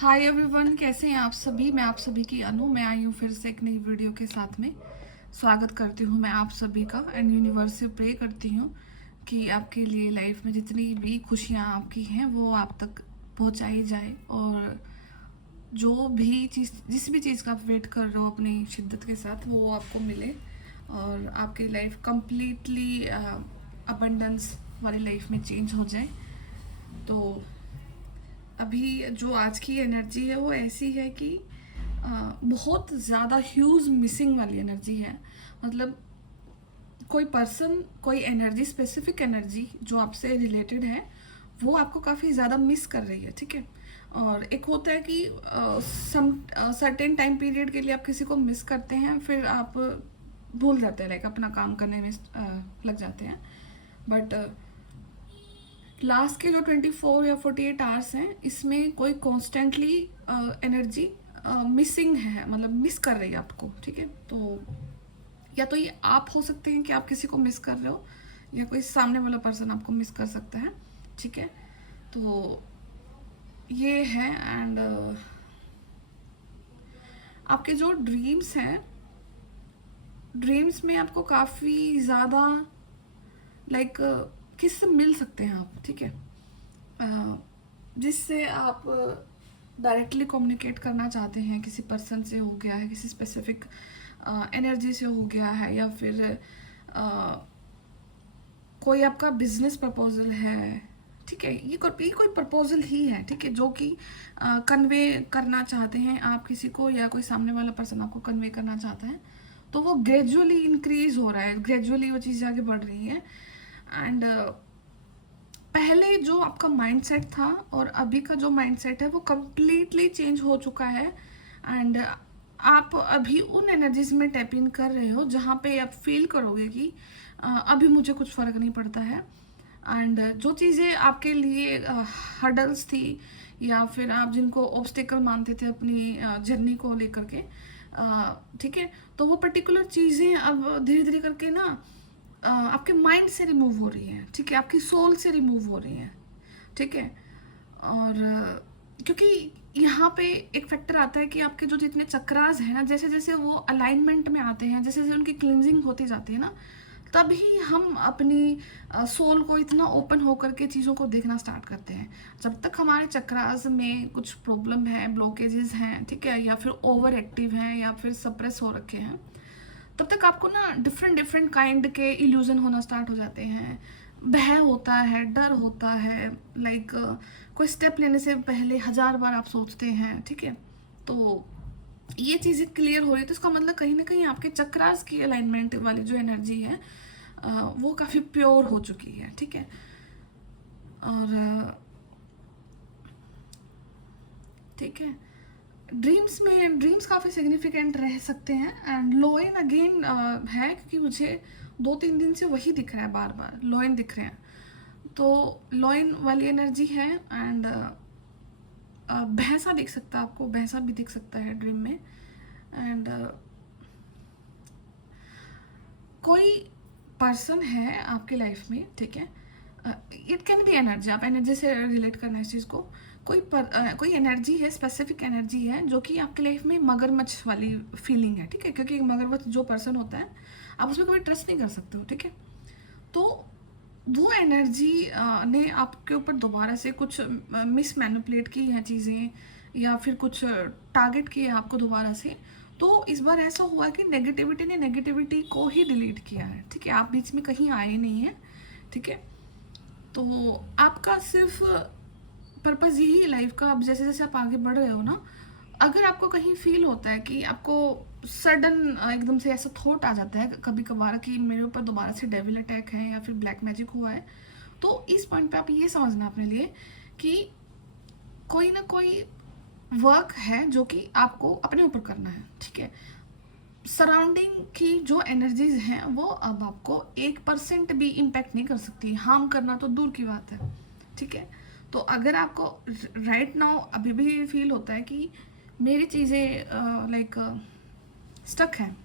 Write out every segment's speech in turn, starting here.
Hi everyone, कैसे हैं आप सभी। मैं आप सभी की अनु, मैं आई हूँ फिर से एक नई वीडियो के साथ में। स्वागत करती हूँ मैं आप सभी का एंड यूनिवर्स से प्रे करती हूँ कि आपके लिए लाइफ में जितनी भी खुशियाँ आपकी हैं वो आप तक पहुँचाई जाए, और जो भी चीज़, जिस भी चीज़ का आप वेट कर रहे हो अपनी शिद्दत के साथ, वो आपको मिले और आपकी लाइफ कंप्लीटली अबंडेंस वाली लाइफ में चेंज हो जाए। तो अभी जो आज की एनर्जी है वो ऐसी है कि बहुत ज़्यादा ह्यूज मिसिंग वाली एनर्जी है। मतलब कोई पर्सन, कोई एनर्जी, स्पेसिफिक एनर्जी जो आपसे रिलेटेड है वो आपको काफ़ी ज़्यादा मिस कर रही है, ठीक है। और एक होता है कि सम सर्टेन टाइम पीरियड के लिए आप किसी को मिस करते हैं, फिर आप भूल जाते हैं, लाइक अपना काम करने में लग जाते हैं। बट लास्ट के जो 24 या 48 आवर्स हैं, इसमें कोई कॉन्स्टेंटली एनर्जी मिसिंग है, मतलब मिस कर रही है आपको, ठीक है। तो या तो ये आप हो सकते हैं कि आप किसी को मिस कर रहे हो, या कोई सामने वाला पर्सन आपको मिस कर सकता है, ठीक है। तो ये है। एंड आपके जो ड्रीम्स हैं, ड्रीम्स में आपको काफ़ी ज़्यादा लाइक किससे मिल सकते हैं आप, ठीक है। जिससे आप डायरेक्टली कम्युनिकेट करना चाहते हैं, किसी पर्सन से हो गया है, किसी स्पेसिफिक एनर्जी से हो गया है, या फिर कोई आपका बिजनेस प्रपोजल है, ठीक है। ये कोई प्रपोजल ही है, ठीक है, जो कि कन्वे करना चाहते हैं आप किसी को, या कोई सामने वाला पर्सन आपको कन्वे करना चाहता है। तो वो ग्रेजुअली इंक्रीज हो रहा है, ग्रेजुअली वो चीज़ आगे बढ़ रही है। एंड पहले जो आपका माइंडसेट था और अभी का जो माइंडसेट है वो कम्प्लीटली चेंज हो चुका है। एंड आप अभी उन एनर्जीज में टैप इन कर रहे हो जहाँ पे आप फील करोगे कि अभी मुझे कुछ फ़र्क नहीं पड़ता है। एंड जो चीज़ें आपके लिए हर्डल्स थी, या फिर आप जिनको ऑब्स्टेकल मानते थे अपनी जर्नी को लेकर के, ठीक है, तो वो पर्टिकुलर चीज़ें अब धीरे धीरे करके ना आपके माइंड से रिमूव हो रही है, ठीक है, आपकी सोल से रिमूव हो रही है, ठीक है। और क्योंकि यहाँ पे एक फैक्टर आता है कि आपके जो जितने चक्रास हैं ना, जैसे जैसे वो अलाइनमेंट में आते हैं, जैसे जैसे उनकी क्लिनजिंग होती जाती है ना, तभी हम अपनी सोल को इतना ओपन होकर के चीज़ों को देखना स्टार्ट करते हैं। जब तक हमारे चक्रास में कुछ प्रॉब्लम है, ब्लॉकेजेस हैं, ठीक है, या फिर ओवर एक्टिव हैं, या फिर सप्रेस हो रखे हैं, तब तक आपको ना डिफरेंट डिफरेंट काइंड के इल्यूजन होना स्टार्ट हो जाते हैं। भय होता है, डर होता है, लाइक कोई स्टेप लेने से पहले 1000 बार आप सोचते हैं, ठीक है। तो ये चीज़ें क्लियर हो रही है, तो इसका मतलब कहीं ना कहीं आपके चक्रास की अलाइनमेंट वाली जो एनर्जी है वो काफ़ी प्योर हो चुकी है, ठीक है। और ठीक है, ड्रीम्स काफ़ी सिग्निफिकेंट रह सकते हैं। एंड लोइन अगेन है, क्योंकि मुझे 2-3 दिन से वही दिख रहा है, बार बार लोइन दिख रहे हैं। तो लोइन वाली एनर्जी है। एंड भैंसा दिख सकता है आपको, भैंसा भी दिख सकता है ड्रीम में। एंड कोई पर्सन है आपकी लाइफ में, ठीक है, इट कैन बी एनर्जी, आप एनर्जी से रिलेट करना इस चीज़ को। कोई एनर्जी है, स्पेसिफिक एनर्जी है जो कि आपकी लाइफ में मगरमच्छ वाली फीलिंग है, ठीक है, क्योंकि मगरमच्छ जो पर्सन होता है आप उसमें कभी ट्रस्ट नहीं कर सकते हो, ठीक है। तो वो एनर्जी ने आपके ऊपर दोबारा से कुछ मिस मैनिपुलेट की हैं चीज़ें, या फिर कुछ टारगेट किए आपको दोबारा से। तो इस बार ऐसा हुआ कि नेगेटिविटी ने नेगेटिविटी को ही डिलीट किया है, ठीक है, आप बीच में कहीं आए नहीं हैं, ठीक है। तो आपका सिर्फ पर्पज़ यही है लाइफ का। अब जैसे जैसे आप आगे बढ़ रहे हो ना, अगर आपको कहीं फील होता है कि आपको सडन एकदम से ऐसा थॉट आ जाता है कभी कभार कि मेरे ऊपर दोबारा से डेविल अटैक है या फिर ब्लैक मैजिक हुआ है, तो इस पॉइंट पे आप ये समझना अपने लिए कि कोई ना कोई वर्क है जो कि आपको अपने ऊपर करना है, ठीक है। सराउंडिंग की जो एनर्जीज हैं वो अब आपको 1% भी इम्पैक्ट नहीं कर सकती, हार्म करना तो दूर की बात है, ठीक है। तो अगर आपको राइट नाउ अभी भी फील होता है कि मेरी चीज़ें लाइक स्टक हैं,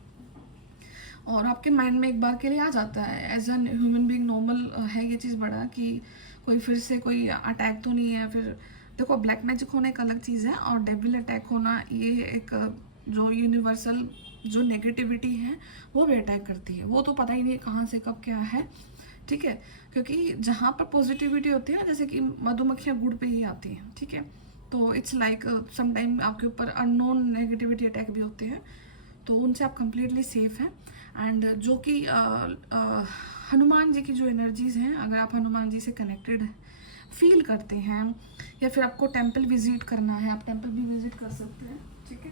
और आपके माइंड में एक बार के लिए आ जाता है, as an human being normal है ये चीज़ बड़ा, कि कोई फिर से कोई अटैक तो नहीं है, फिर देखो, ब्लैक मैजिक होना एक अलग चीज़ है और डेविल अटैक होना ये एक जो यूनिवर्सल जो नेगेटिविटी है वो भी अटैक करती है। वो तो पता ही नहीं कहाँ से कब क्या है, ठीक है। क्योंकि जहाँ पर पॉजिटिविटी होती है ना, जैसे कि मधुमक्खियाँ गुड़ पे ही आती हैं, ठीक है। तो इट्स लाइक समटाइम आपके ऊपर अननोन नेगेटिविटी अटैक भी होते हैं, तो उनसे आप कंप्लीटली सेफ हैं। एंड जो कि हनुमान जी की जो एनर्जीज़ हैं, अगर आप हनुमान जी से कनेक्टेड फील करते हैं या फिर आपको टेंपल विजिट करना है, आप टेंपल भी विजिट कर सकते हैं, ठीक है।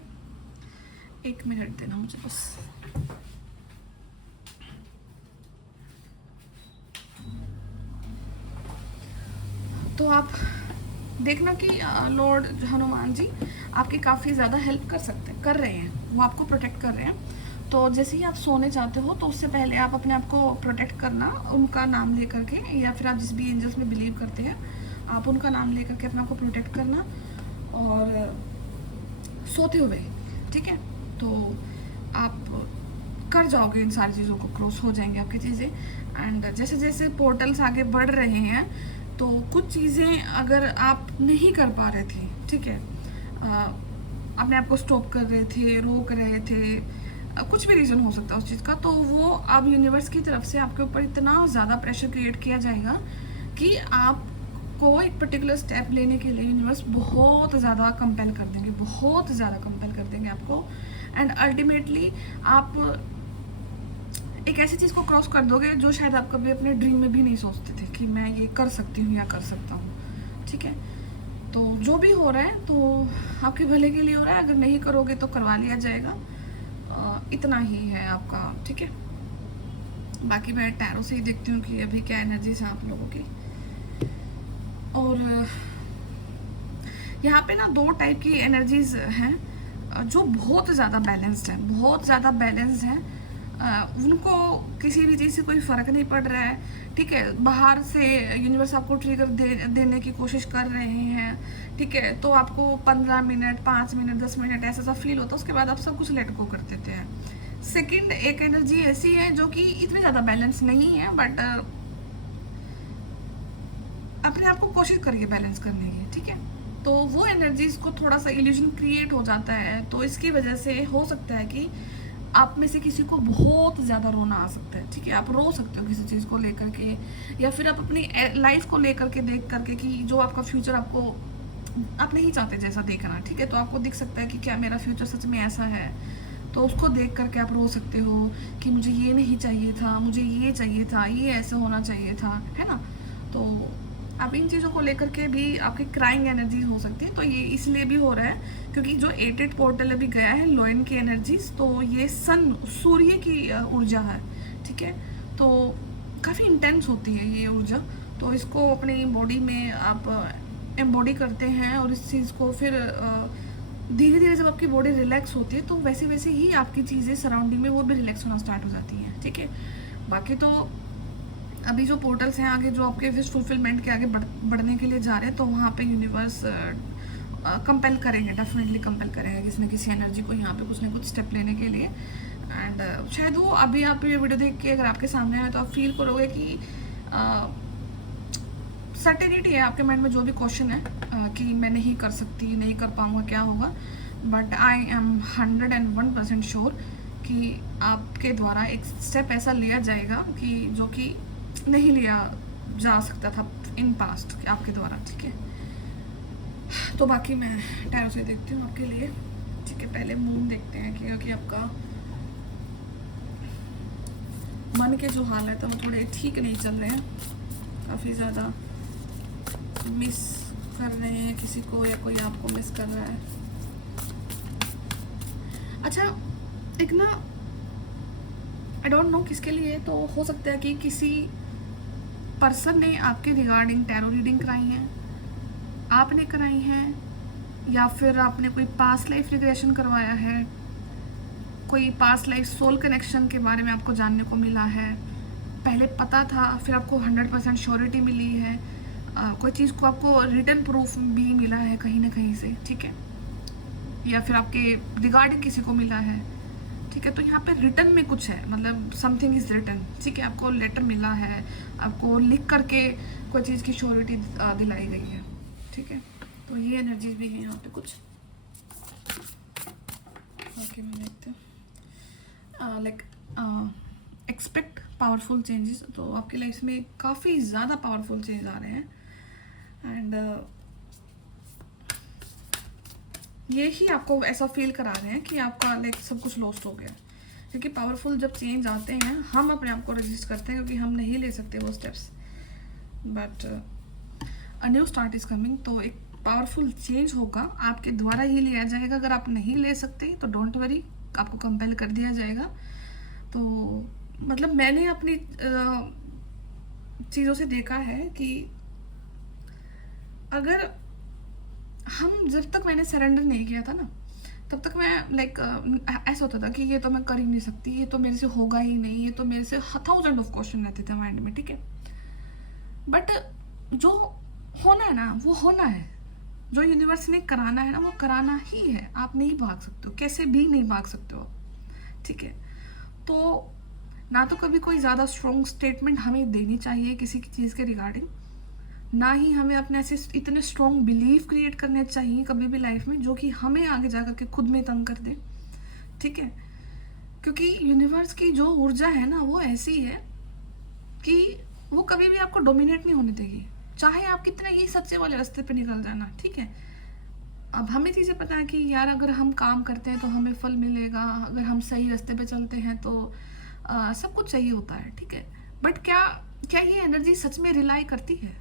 1 मिनट देना मुझे बस। तो आप देखना कि लॉर्ड हनुमान जी आपकी काफ़ी ज़्यादा हेल्प कर रहे हैं, वो आपको प्रोटेक्ट कर रहे हैं। तो जैसे ही आप सोने जाते हो तो उससे पहले आप अपने आप को प्रोटेक्ट करना, उनका नाम ले करके, या फिर आप जिस भी एंजल्स में बिलीव करते हैं आप उनका नाम ले करके अपने आप को प्रोटेक्ट करना और सोते हुए, ठीक है। तो आप कर जाओगे, इन सारी चीज़ों को क्रॉस हो जाएंगे आपकी चीज़ें। एंड जैसे जैसे पोर्टल्स आगे बढ़ रहे हैं तो कुछ चीज़ें अगर आप नहीं कर पा रहे थे, ठीक है, अपने आप को स्टॉप कर रहे थे, रोक रहे थे, कुछ भी रीज़न हो सकता है उस चीज़ का, तो वो अब यूनिवर्स की तरफ से आपके ऊपर इतना ज़्यादा प्रेशर क्रिएट किया जाएगा कि आपको एक पर्टिकुलर स्टेप लेने के लिए यूनिवर्स बहुत ज़्यादा कंपेल कर देंगे, बहुत ज़्यादा कंपेल कर देंगे आपको। एंड अल्टीमेटली आप एक ऐसी चीज़ को क्रॉस कर दोगे जो शायद आप कभी अपने ड्रीम में भी नहीं सोचते थे कि मैं ये कर सकती हूँ या कर सकता हूँ, ठीक है। तो जो भी हो रहा है तो आपके भले के लिए हो रहा है, अगर नहीं करोगे तो करवा लिया जाएगा, इतना ही है आपका, ठीक है। बाकी मैं टैरो से ही देखती हूँ कि अभी क्या एनर्जीज है आप लोगों की। और यहाँ पे ना 2 टाइप की एनर्जीज हैं जो बहुत ज़्यादा बैलेंस्ड है, बहुत ज़्यादा बैलेंस्ड है। उनको किसी भी चीज़ से कोई फ़र्क नहीं पड़ रहा है, ठीक है। बाहर से यूनिवर्स आपको ट्रिगर देने की कोशिश कर रहे हैं, ठीक है। तो आपको 15 मिनट, 5 मिनट, 10 मिनट ऐसा सा फील होता है, उसके बाद आप सब कुछ लेट गो कर देते हैं। सेकंड एक एनर्जी ऐसी है जो कि इतनी ज़्यादा बैलेंस नहीं है, बट अपने आप को कोशिश करिए बैलेंस करने की, ठीक है। तो वो एनर्जीज को थोड़ा सा इल्यूजन क्रिएट हो जाता है, तो इसकी वजह से हो सकता है कि आप में से किसी को बहुत ज़्यादा रोना आ सकता है, ठीक है। आप रो सकते हो किसी चीज़ को लेकर के, या फिर आप अपनी लाइफ को लेकर के देख करके कि जो आपका फ्यूचर आप नहीं चाहते जैसा देखना, ठीक है। तो आपको दिख सकता है कि क्या मेरा फ्यूचर सच में ऐसा है, तो उसको देख करके आप रो सकते हो कि मुझे ये नहीं चाहिए था, मुझे ये चाहिए था, ये ऐसे होना चाहिए था, है ना। तो अब इन चीज़ों को लेकर के भी आपकी क्राइंग एनर्जी हो सकती है। तो ये इसलिए भी हो रहा है क्योंकि जो 8 पोर्टल अभी गया है लोइन की एनर्जीज, तो ये सूर्य की ऊर्जा है, ठीक है। तो काफ़ी इंटेंस होती है ये ऊर्जा, तो इसको अपनी बॉडी में आप एम्बॉडी करते हैं और इस चीज़ को फिर धीरे धीरे जब आपकी बॉडी रिलैक्स होती है तो वैसे वैसे ही आपकी चीज़ें सराउंडिंग में वो भी रिलैक्स होना स्टार्ट हो जाती हैं, ठीक है। बाकी तो अभी जो पोर्टल्स हैं आगे जो आपके विश फुलफिलमेंट के आगे बढ़ने के लिए जा रहे हैं, तो वहाँ पे यूनिवर्स कंपेल करेंगे, डेफिनेटली कंपेल करेंगे किसी न किसी एनर्जी को यहाँ पे कुछ ना कुछ स्टेप लेने के लिए। एंड शायद वो अभी आप ये वीडियो देख के अगर आपके सामने आए तो आप फील करोगे कि सर्टेनिटी है आपके माइंड में, जो भी क्वेश्चन है कि मैं नहीं कर सकती, नहीं कर पाऊँगा, क्या होगा, बट आई एम 101% श्योर कि आपके द्वारा एक स्टेप ऐसा लिया जाएगा कि जो कि नहीं लिया जा सकता था इन पास्ट आपके द्वारा, ठीक है। तो बाकी मैं टैरो से देखती हूँ आपके लिए, ठीक है। पहले मून देखते हैं क्योंकि आपका मन के जो हाल है तो वो थोड़े ठीक नहीं चल रहे हैं, काफ़ी ज़्यादा मिस कर रहे हैं किसी को या कोई आपको मिस कर रहा है। अच्छा, एक ना आई डोंट नो किसके लिए, तो हो सकता है कि किसी पर्सन ने आपके रिगार्डिंग टैरो रीडिंग कराई है, आपने कराई है, या फिर आपने कोई पास्ट लाइफ रिग्रेशन करवाया है, कोई पास्ट लाइफ सोल कनेक्शन के बारे में आपको जानने को मिला है, पहले पता था फिर आपको 100% श्योरिटी मिली है, कोई चीज़ को आपको रिटर्न प्रूफ भी मिला है कहीं ना कहीं से, ठीक है, या फिर आपके रिगार्डिंग किसी को मिला है, ठीक है। तो यहाँ पे रिटर्न में कुछ है, मतलब समथिंग इज रिटर्न, ठीक है। आपको लेटर मिला है, आपको लिख करके कोई चीज़ की श्योरिटी दिलाई गई है, ठीक है। तो ये एनर्जीज भी है यहाँ पे कुछ। बाकी मैं देखते हैं लाइक एक्सपेक्ट पावरफुल चेंजेस। तो आपकी लाइफ में काफ़ी ज़्यादा पावरफुल चेंज आ रहे हैं एंड ये ही आपको ऐसा फील करा रहे हैं कि आपका लाइक सब कुछ लॉस्ट हो गया। क्योंकि पावरफुल जब चेंज आते हैं हम अपने आप को रजिस्ट करते हैं क्योंकि हम नहीं ले सकते वो steps, but a new start is coming. तो एक पावरफुल चेंज होगा, आपके द्वारा ही लिया जाएगा। अगर आप नहीं ले सकते तो डोंट वरी, आपको कंपेल कर दिया जाएगा। तो मतलब मैंने अपनी चीज़ों से देखा है कि अगर हम जब तक मैंने सरेंडर नहीं किया था ना, तब तक मैं लाइक ऐसा होता था कि ये तो मैं कर ही नहीं सकती, ये तो मेरे से होगा ही नहीं, ये तो मेरे से 1000 ऑफ क्वेश्चन रहते थे माइंड में, ठीक है। बट जो होना है ना वो होना है, जो यूनिवर्स ने कराना है ना वो कराना ही है। आप नहीं भाग सकते हो, कैसे भी नहीं भाग सकते हो, ठीक है। तो ना तो कभी कोई ज़्यादा स्ट्रॉन्ग स्टेटमेंट हमें देनी चाहिए किसी की चीज़ के रिगार्डिंग, ना ही हमें अपने ऐसे इतने स्ट्रॉन्ग बिलीव क्रिएट करने चाहिए कभी भी लाइफ में जो कि हमें आगे जाकर के खुद में तंग कर दे, ठीक है। क्योंकि यूनिवर्स की जो ऊर्जा है ना वो ऐसी है कि वो कभी भी आपको डोमिनेट नहीं होने देगी, चाहे आप कितने ही सच्चे वाले रास्ते पे निकल जाना, ठीक है। अब हमें चीज़ें पता है कि यार अगर हम काम करते हैं तो हमें फल मिलेगा, अगर हम सही रास्ते पे चलते हैं तो सब कुछ सही होता है, ठीक है। बट क्या क्या ये एनर्जी सच में रिलाई करती है?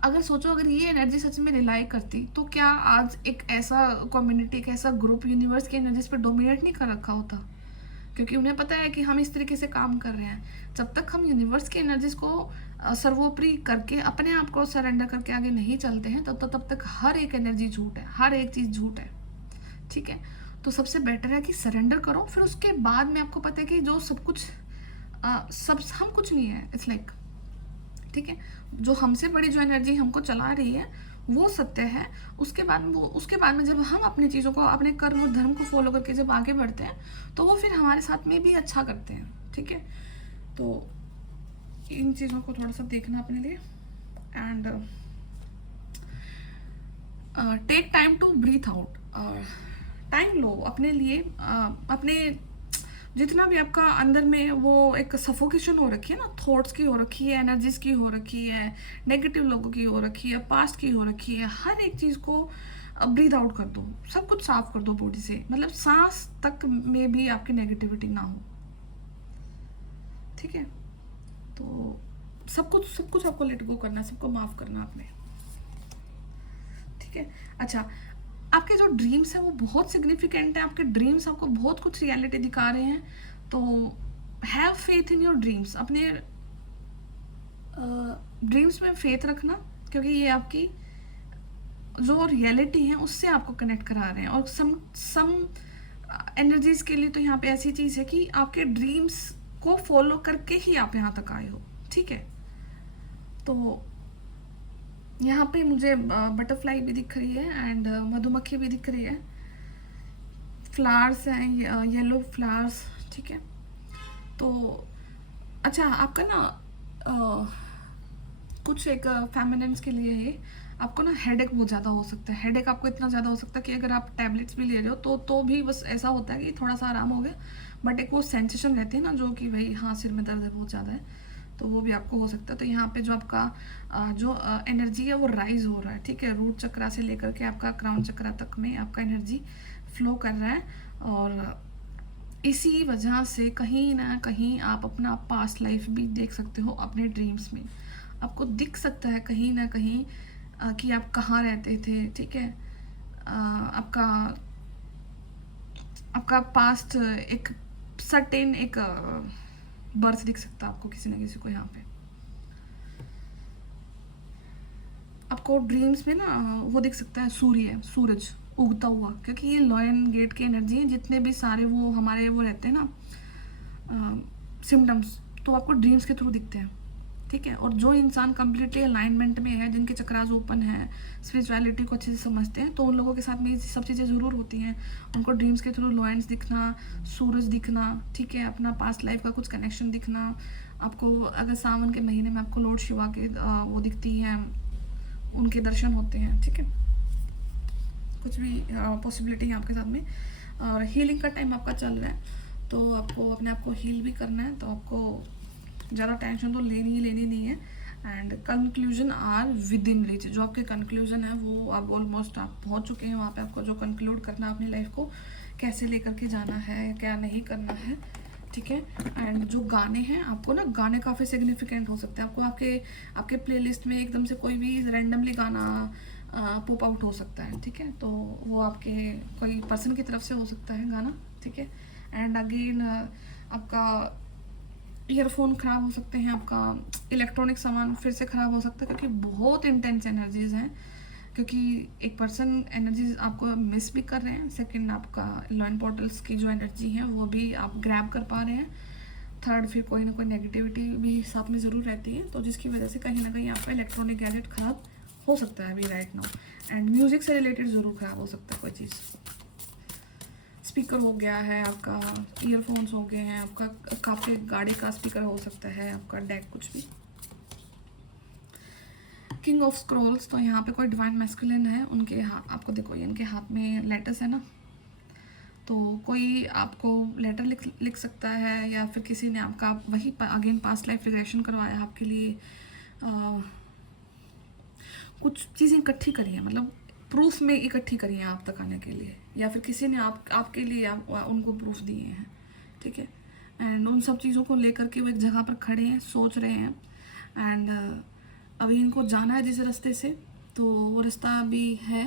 अगर सोचो, अगर ये एनर्जी सच में रिलाई करती तो क्या आज एक ऐसा कम्युनिटी, एक ऐसा ग्रुप यूनिवर्स की एनर्जीज पे डोमिनेट नहीं कर रखा होता? क्योंकि उन्हें पता है कि हम इस तरीके से काम कर रहे हैं। जब तक हम यूनिवर्स की एनर्जीज को सर्वोपरि करके अपने आप को सरेंडर करके आगे नहीं चलते हैं तब तक हर एक एनर्जी झूठ है, हर एक चीज़ झूठ है, ठीक है। तो सबसे बेटर है कि सरेंडर करो, फिर उसके बाद में आपको पता है कि जो सब कुछ सब हम कुछ नहीं है, इट्स लाइक, ठीक है। जो हमसे बड़ी जो एनर्जी हमको चला रही है वो सत्य है। उसके बाद में जब हम अपनी चीज़ों को, अपने कर्म और धर्म को फॉलो करके जब आगे बढ़ते हैं तो वो फिर हमारे साथ में भी अच्छा करते हैं, ठीक है। तो इन चीज़ों को थोड़ा सा देखना अपने लिए and take time to breathe out. Time लो अपने लिए, अपने जितना भी आपका अंदर में वो एक सफोकेशन हो रखी है ना, थॉट्स की हो रखी है, एनर्जीज की हो रखी है, नेगेटिव लोगों की हो रखी है, पास्ट की हो रखी है, हर एक चीज़ को ब्रीथ आउट कर दो, सब कुछ साफ कर दो बॉडी से। मतलब सांस तक में भी आपकी नेगेटिविटी ना हो, ठीक है। तो सब कुछ आपको लेट गो करना है, सबको माफ़ करना आपने, ठीक है। अच्छा, आपके जो ड्रीम्स हैं वो बहुत सिग्निफिकेंट है, आपके ड्रीम्स आपको बहुत कुछ रियलिटी दिखा रहे हैं। तो have faith in your dreams, अपने ड्रीम्स में फेथ रखना, क्योंकि ये आपकी जो रियलिटी है उससे आपको कनेक्ट करा रहे हैं। और सम एनर्जीज के लिए तो यहाँ पे ऐसी चीज़ है कि आपके ड्रीम्स को फॉलो करके ही आप यहाँ तक आए हो, ठीक है। तो यहाँ पे मुझे बटरफ्लाई भी दिख रही है एंड मधुमक्खी भी दिख रही है, फ्लावर्स हैं, येलो फ्लावर्स, ठीक है। तो अच्छा, आपका ना कुछ एक फेमिनिन्स के लिए है, आपको ना हेडेक बहुत ज़्यादा हो सकता है। हेडेक आपको इतना ज़्यादा हो सकता है कि अगर आप टैबलेट्स भी ले रहे हो तो भी बस ऐसा होता है कि थोड़ा सा आराम हो गया, बट एक वो सेंसेशन रहती है ना जो कि भाई हाँ सिर में दर्द है बहुत ज़्यादा है, तो वो भी आपको हो सकता है। तो यहाँ पे जो आपका जो एनर्जी है वो राइज हो रहा है, ठीक है। रूट चक्रा से लेकर के आपका क्राउन चक्रा तक में आपका एनर्जी फ्लो कर रहा है, और इसी वजह से कहीं ना कहीं आप अपना पास्ट लाइफ भी देख सकते हो अपने ड्रीम्स में। आपको दिख सकता है कहीं ना कहीं कि आप कहाँ रहते थे, ठीक है। आपका पास्ट एक सर्टेन एक बर्थ दिख सकता है आपको किसी न किसी को। यहाँ पे आपको ड्रीम्स में ना वो दिख सकता है सूरज उगता हुआ, क्योंकि ये लॉयन गेट की एनर्जी है। जितने भी सारे वो हमारे वो रहते हैं ना सिम्टम्स, तो आपको ड्रीम्स के थ्रू दिखते हैं, ठीक है। और जो इंसान कम्प्लीटली अलाइनमेंट में है, जिनके चक्रास ओपन है, स्पिरिचुअलिटी को अच्छे से समझते हैं, तो उन लोगों के साथ में ये सब चीज़ें ज़रूर होती हैं। उनको ड्रीम्स के थ्रू लॉयंस दिखना, सूरज दिखना, ठीक है, अपना पास्ट लाइफ का कुछ कनेक्शन दिखना। आपको अगर सावन के महीने में आपको लॉर्ड शिवा के वो दिखती हैं, उनके दर्शन होते हैं, ठीक है। कुछ भी पॉसिबिलिटी है आपके साथ में। और हीलिंग का टाइम आपका चल रहा है, तो आपको अपने आप को हील भी करना है, तो आपको ज़्यादा टेंशन तो लेनी नहीं है। And conclusion are within reach, जो आपके कंक्लूजन है वो आप ऑलमोस्ट आप पहुंच चुके हैं वहाँ पे। आपको जो कंक्लूड करना है अपनी लाइफ को, कैसे लेकर के जाना है, क्या नहीं करना है, ठीक है। एंड जो गाने हैं, आपको ना गाने काफ़ी सिग्निफिकेंट हो सकते हैं। आपको आपके आपके प्लेलिस्ट में एकदम से कोई भी रैंडमली गाना पॉप आउट हो सकता है, ठीक है। तो वो आपके कोई पर्सन की तरफ से हो सकता है गाना, ठीक है। एंड अगेन आपका ईयरफोन ख़राब हो सकते हैं, आपका इलेक्ट्रॉनिक सामान फिर से ख़राब हो सकता है, क्योंकि बहुत इंटेंस एनर्जीज़ हैं। क्योंकि एक पर्सन एनर्जीज आपको मिस भी कर रहे हैं, सेकंड आपका लॉइन पोर्टल्स की जो एनर्जी है वो भी आप ग्रैब कर पा रहे हैं, थर्ड फिर कोई ना कोई नेगेटिविटी भी साथ में ज़रूर रहती है, तो जिसकी वजह से कहीं ना कहीं आपका इलेक्ट्रॉनिक गैजेट ख़राब हो सकता है अभी राइट नाउ। एंड म्यूज़िक से रिलेटेड ज़रूर ख़राब हो सकता है कोई चीज़, स्पीकर हो गया है आपका, ईयरफोन्स हो गए हैं आपका, काफ़ी गाड़ी का स्पीकर हो सकता है आपका, डेक कुछ भी। किंग ऑफ स्क्रॉल्स, तो यहाँ पे कोई डिवाइन मैस्कुलिन है, उनके हाथ आपको देखो, ये इनके हाथ में लेटर्स है ना, तो कोई आपको लेटर लिख सकता है, या फिर किसी ने आपका वही अगेन पास्ट लाइफ रिग्रेशन करवाया आपके लिए, कुछ चीज़ें इकट्ठी करी हैं, मतलब प्रूफ में इकट्ठी करी हैं आप तक आने के लिए, या फिर किसी ने आपके लिए उनको प्रूफ दिए हैं, ठीक है। एंड उन सब चीज़ों को लेकर के वो एक जगह पर खड़े हैं, सोच रहे हैं। एंड अभी इनको जाना है जिस रास्ते से, तो वो रास्ता अभी है,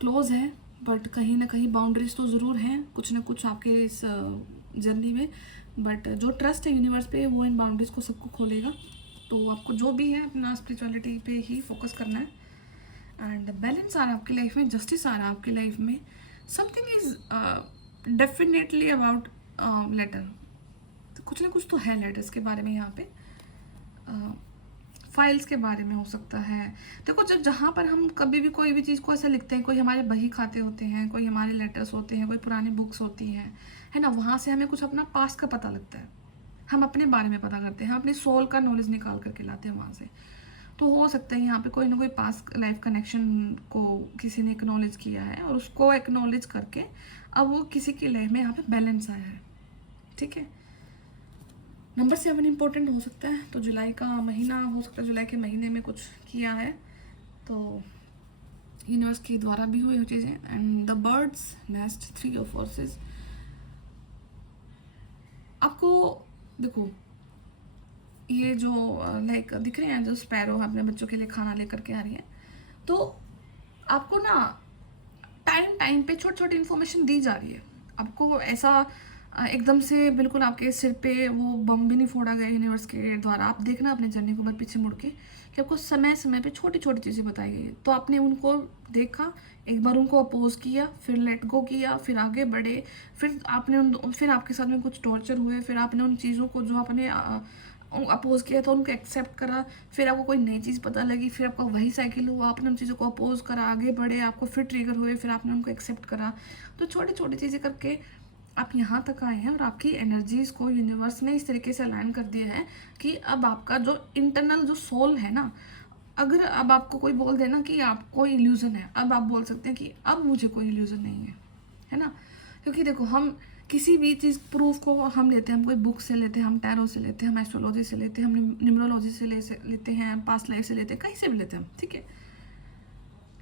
क्लोज है, बट कहीं ना कहीं बाउंड्रीज तो ज़रूर हैं कुछ ना कुछ आपके इस जर्नी में। बट जो ट्रस्ट है यूनिवर्स पे, वो इन बाउंड्रीज को सबको खोलेगा। तो आपको जो भी है अपना स्पिरिचुअलिटी पे ही फोकस करना है। एंड बैलेंस आ रहा है आपकी लाइफ में, जस्टिस आ रहा है आपकी लाइफ में, something is definitely about later, तो कुछ ना कुछ तो है लेटर्स के बारे में यहाँ पे, फाइल्स के बारे में हो सकता है। देखो, जब जहाँ पर हम कभी भी कोई भी चीज़ को ऐसा लिखते हैं, कोई हमारे बही खाते होते हैं, कोई हमारे लेटर्स होते हैं, कोई पुरानी बुक्स होती हैं, है ना, वहाँ से हमें कुछ अपना पास्ट का पता लगता है, हम अपने बारे में पता करते हैं, हम अपनी सोल का नॉलेज निकाल करके लाते हैं वहाँ से। तो हो सकता है यहाँ पे कोई ना कोई पास्ट लाइफ कनेक्शन को किसी ने एक्नॉलेज किया है, और उसको एक्नॉलेज करके अब वो किसी की लाइफ में यहाँ पे बैलेंस आया है, ठीक है। नंबर 7 इंपॉर्टेंट हो सकता है, तो जुलाई का महीना हो सकता है, जुलाई के महीने में कुछ किया है तो यूनिवर्स के द्वारा भी हुई चीज़ें। And the birds nest 3 of forces, आपको देखो ये जो लाइक दिख रहे हैं, जो स्पैरो अपने बच्चों के लिए खाना लेकर के आ रही है, तो आपको ना टाइम टाइम पे छोटी छोटी इन्फॉर्मेशन दी जा रही है। आपको ऐसा एकदम से बिल्कुल आपके सिर पे वो बम भी नहीं फोड़ा गया यूनिवर्स के द्वारा। आप देखना अपने जर्नी को बार पीछे मुड़ के, कि आपको समय समय पे छोटी छोटी चीज़ें बताई गई है, तो आपने उनको देखा, एक बार उनको अपोज किया, फिर लेट गो किया, फिर आगे बढ़े, फिर आपके साथ में कुछ टॉर्चर हुए, फिर आपने उन चीज़ों को जो आपने अपोज किया तो उनको एक्सेप्ट करा, फिर आपको कोई नई चीज़ पता लगी, फिर आपका वही साइकिल हुआ, आपने उन चीज़ों को अपोज करा, आगे बढ़े, आपको फिर ट्रिगर हुए, फिर आपने उनको एक्सेप्ट करा। तो छोटी छोटी चीज़ें करके आप यहाँ तक आए हैं, और आपकी एनर्जीज़ को यूनिवर्स ने इस तरीके से अलाइन कर दिया है कि अब आपका जो इंटरनल जो सोल है ना, अगर अब आपको कोई बोल देना कि आपको इल्यूज़न है, अब आप बोल सकते हैं कि अब मुझे कोई इल्यूज़न नहीं है ना। क्योंकि देखो, हम किसी भी चीज़ प्रूफ को हम लेते हैं, हम कोई बुक से लेते हैं, हम टैरो से लेते हैं, हम एस्ट्रोलॉजी से लेते हैं, हम न्यूमरोलॉजी से लेते हैं, पास्ट लाइफ से लेते हैं, कहीं से भी लेते हैं हम, ठीक है।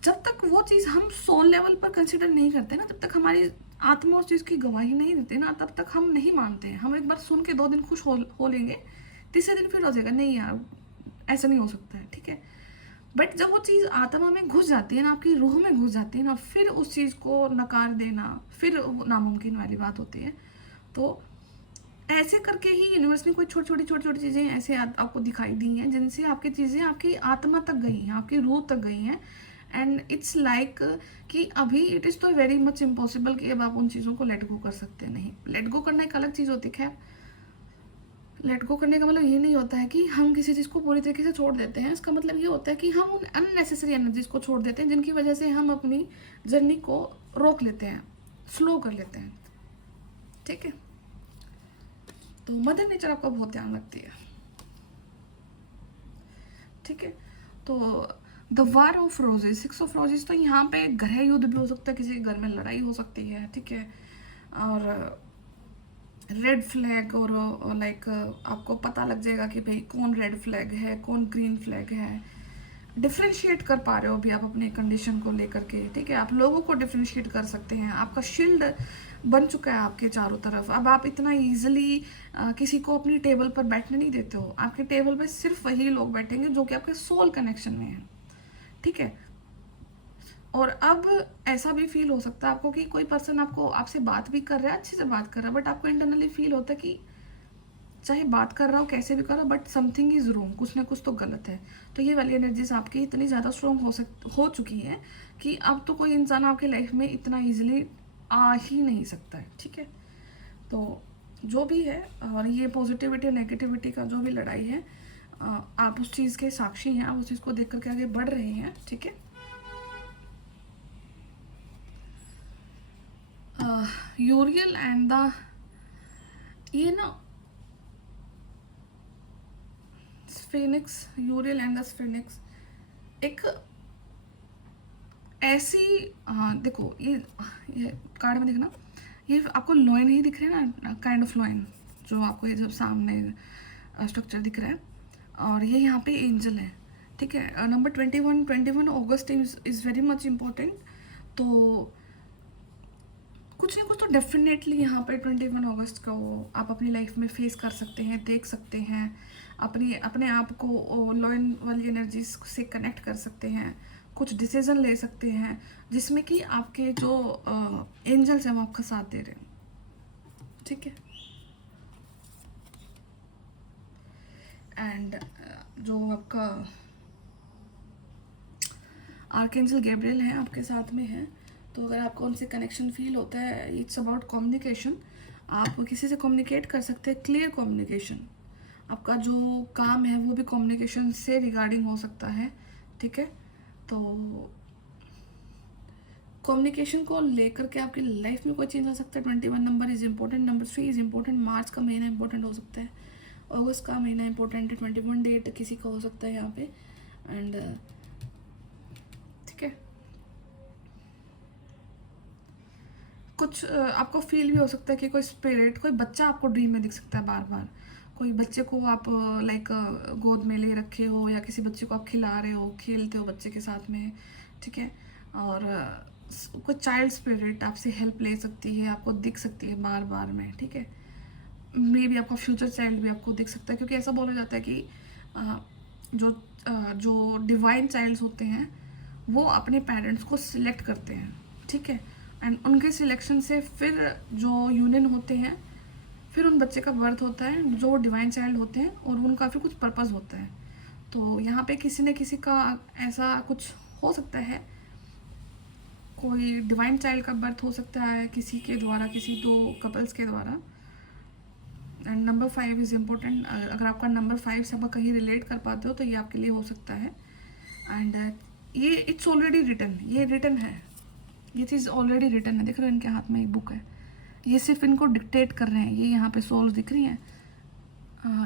जब तक वो चीज़ हम सोल लेवल पर कंसिडर नहीं करते ना, तब तक हमारी आत्मा उस चीज़ की गवाही नहीं देते ना, तब तक हम नहीं मानते हैं। हम एक बार सुन के 2 दिन खुश हो लेंगे, तीसरे दिन फिर हो जाएगा नहीं यार ऐसा नहीं हो सकता है, ठीक है। बट जब वो चीज़ आत्मा में घुस जाती है ना, आपकी रूह में घुस जाती है ना, फिर उस चीज़ को नकार देना फिर नामुमकिन वाली बात होती है। तो ऐसे करके ही यूनिवर्स में कोई छोटी छोटी चीज़ें ऐसे आपको दिखाई दी हैं, जिनसे आपकी चीज़ें आपकी आत्मा तक गई हैं, आपकी रूह तक गई हैं। एंड इट्स लाइक कि अभी इट इज़ तो वेरी मच इम्पॉसिबल कि अब आप उन चीज़ों को लेट गो कर सकते नहीं। लेट गो करना एक अलग चीज़ होती है। खैर, लेट गो करने का मतलब ये नहीं होता है कि हम किसी चीज़ को पूरी तरीके से छोड़ देते हैं। इसका मतलब ये होता है कि हम उन अननेसेसरी एनर्जीज को छोड़ देते हैं, जिनकी वजह से हम अपनी जर्नी को रोक लेते हैं, स्लो कर लेते हैं, ठीक है। तो मदर नेचर आपका बहुत ध्यान रखती है, ठीक है। तो the war of roses, 6 of roses, तो यहाँ पे गृह युद्ध भी हो सकता है, किसी के घर में लड़ाई हो सकती है, ठीक है। और रेड फ्लैग, और लाइक आपको पता लग जाएगा कि भाई कौन रेड फ्लैग है, कौन ग्रीन फ्लैग है। डिफ्रेंशिएट कर पा रहे हो अभी आप अपने कंडीशन को लेकर के, ठीक है। आप लोगों को डिफ्रेंशिएट कर सकते हैं, आपका शील्ड बन चुका है आपके चारों तरफ। अब आप इतना ईजिली किसी को अपनी टेबल पर बैठने नहीं देते हो। आपके टेबल पे सिर्फ वही लोग बैठेंगे जो कि आपके सोल कनेक्शन में हैं, ठीक है। और अब ऐसा भी फील हो सकता है आपको कि कोई पर्सन आपको आपसे बात भी कर रहा है, अच्छे से बात कर रहा है, बट आपको इंटरनली फील होता है कि चाहे बात कर रहा हो कैसे भी कर रहा हो, बट समथिंग इज रोंग, कुछ ना कुछ तो गलत है। तो ये वाली एनर्जीज आपकी इतनी ज़्यादा स्ट्रॉन्ग हो चुकी है कि अब तो कोई इंसान आपके लाइफ में इतना ईजिली आ ही नहीं सकता है, ठीक है। तो जो भी है, और ये पॉजिटिविटी और नेगेटिविटी का जो भी लड़ाई है, आप उस चीज़ के साक्षी हैं, आप उस चीज़ को देख करके आगे बढ़ रहे हैं, ठीक है। यूरियल एंड द, ये ना स्फीनिक्स, यूरियल एंड द स्फीनिक्स एक ऐसी, हाँ देखो ये कार्ड में देखना, ये आपको लॉइन ही दिख रहा है ना, काइंड ऑफ लॉइन, जो आपको ये जब सामने स्ट्रक्चर दिख रहा है, और ये यहाँ पे एंजल है, ठीक है। Number 21 August is very much important. तो कुछ ना कुछ तो डेफिनेटली यहाँ पे 21 अगस्त को आप अपनी लाइफ में फेस कर सकते हैं, देख सकते हैं, अपने आप को लॉइन वाली एनर्जी से कनेक्ट कर सकते हैं, कुछ डिसीजन ले सकते हैं जिसमें कि आपके जो एंजल्स हैं वो आपका साथ दे रहे हैं, ठीक है। एंड जो आपका आर्कएंजल गैब्रियल है आपके साथ में है, तो अगर आपको उनसे कनेक्शन फील होता है, इट्स अबाउट कम्युनिकेशन। आप किसी से कम्युनिकेट कर सकते हैं, क्लियर कम्युनिकेशन। आपका जो काम है वो भी कम्युनिकेशन से रिगार्डिंग हो सकता है, ठीक है। तो कम्युनिकेशन को लेकर के आपकी लाइफ में कोई चेंज आ सकता है। 21 number is important, number 3 is important. मार्च का महीना इंपॉर्टेंट हो सकता है, अगस्त का महीना इंपॉर्टेंट है, 21 डेट किसी का हो सकता है यहाँ पे, एंड ठीक है। कुछ आपको फील भी हो सकता है कि कोई स्पिरिट, कोई बच्चा आपको ड्रीम में दिख सकता है बार बार। कोई बच्चे को आप लाइक गोद में ले रखे हो, या किसी बच्चे को आप खिला रहे हो, खेलते हो बच्चे के साथ में, ठीक है। और कोई चाइल्ड स्पिरिट आपसे हेल्प ले सकती है, आपको दिख सकती है बार बार में, ठीक है। मे बी आपका फ्यूचर चाइल्ड भी आपको दिख सकता है, क्योंकि ऐसा बोला जाता है कि जो डिवाइन चाइल्ड्स होते हैं वो अपने पेरेंट्स को सिलेक्ट करते हैं, ठीक है। एंड उनके सिलेक्शन से फिर जो यूनियन होते हैं, फिर उन बच्चे का बर्थ होता है जो डिवाइन चाइल्ड होते हैं, और उनका फिर कुछ पर्पस होता है। तो यहाँ पे किसी न किसी का ऐसा कुछ हो सकता है, कोई डिवाइन चाइल्ड का बर्थ हो सकता है किसी के द्वारा, किसी 2 कपल्स के द्वारा। And number 5 is important. अगर आपका नंबर 5 से आप कहीं रिलेट कर पाते हो तो ये आपके लिए हो सकता है। एंड ये इट्स ऑलरेडी रिटन, ये रिटन है, ये चीज़ ऑलरेडी रिटन है। देख रहे हो इनके हाथ में एक बुक है, ये सिर्फ इनको डिक्टेट कर रहे हैं। ये यहाँ पे सोल्स दिख रही हैं,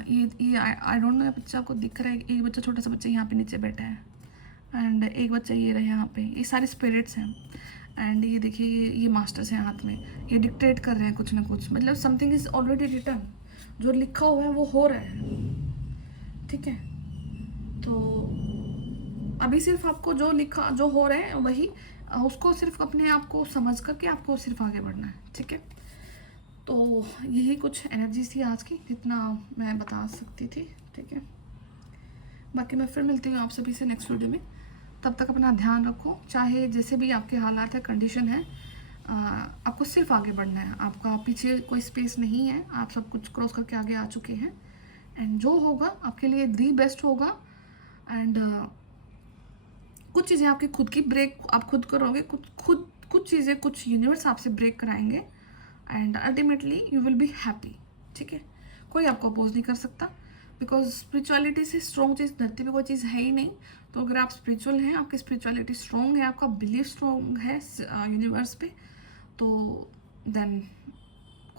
ये आई डोंट नो बच्चा आपको दिख रहा है, एक बच्चा, छोटा सा बच्चा यहाँ पे नीचे बैठा है, एंड एक बच्चा ये रहे यहाँ पे, ये सारे स्पिरिट्स हैं। एंड ये देखिए ये मास्टर्स हैं हाथ में, ये डिक्टेट कर रहे हैं कुछ ना कुछ, मतलब समथिंग इज़ ऑलरेडी रिटन, जो लिखा हुआ है वो हो रहा है, ठीक है। तो अभी सिर्फ आपको जो लिखा, जो हो रहा है वही, उसको सिर्फ अपने आप को समझ करके आपको सिर्फ आगे बढ़ना है, ठीक है। तो यही कुछ एनर्जी थी आज की, जितना मैं बता सकती थी, ठीक है। बाकी मैं फिर मिलती हूँ आप सभी से नेक्स्ट वीडियो में। तब तक अपना ध्यान रखो, चाहे जैसे भी आपके हालात है, कंडीशन है, आपको सिर्फ आगे बढ़ना है। आपका पीछे कोई स्पेस नहीं है, आप सब कुछ क्रॉस करके आगे आ चुके हैं, एंड जो होगा आपके लिए दी बेस्ट होगा। एंड कुछ चीज़ें आपकी खुद की ब्रेक आप खुद करोगे, कुछ चीज़ें, कुछ यूनिवर्स आपसे ब्रेक कराएंगे, and ultimately you will be happy, ठीक है। कोई आपको अपोज नहीं कर सकता, बिकॉज स्पिरिचुअलिटी से स्ट्रॉन्ग चीज़ धरती पे कोई चीज़ है ही नहीं। तो अगर आप स्पिरिचुअल हैं, आपकी स्पिरिचुअलिटी स्ट्रॉन्ग है, आपका बिलीफ स्ट्रॉन्ग है यूनिवर्स पे, तो देन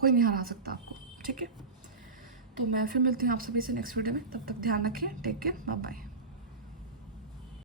कोई नहीं हरा सकता आपको, ठीक है। तो मैं फिर मिलती हूँ आप सभी से नेक्स्ट वीडियो में, तब तक ध्यान रखिए, टेक केयर, बाय बाय।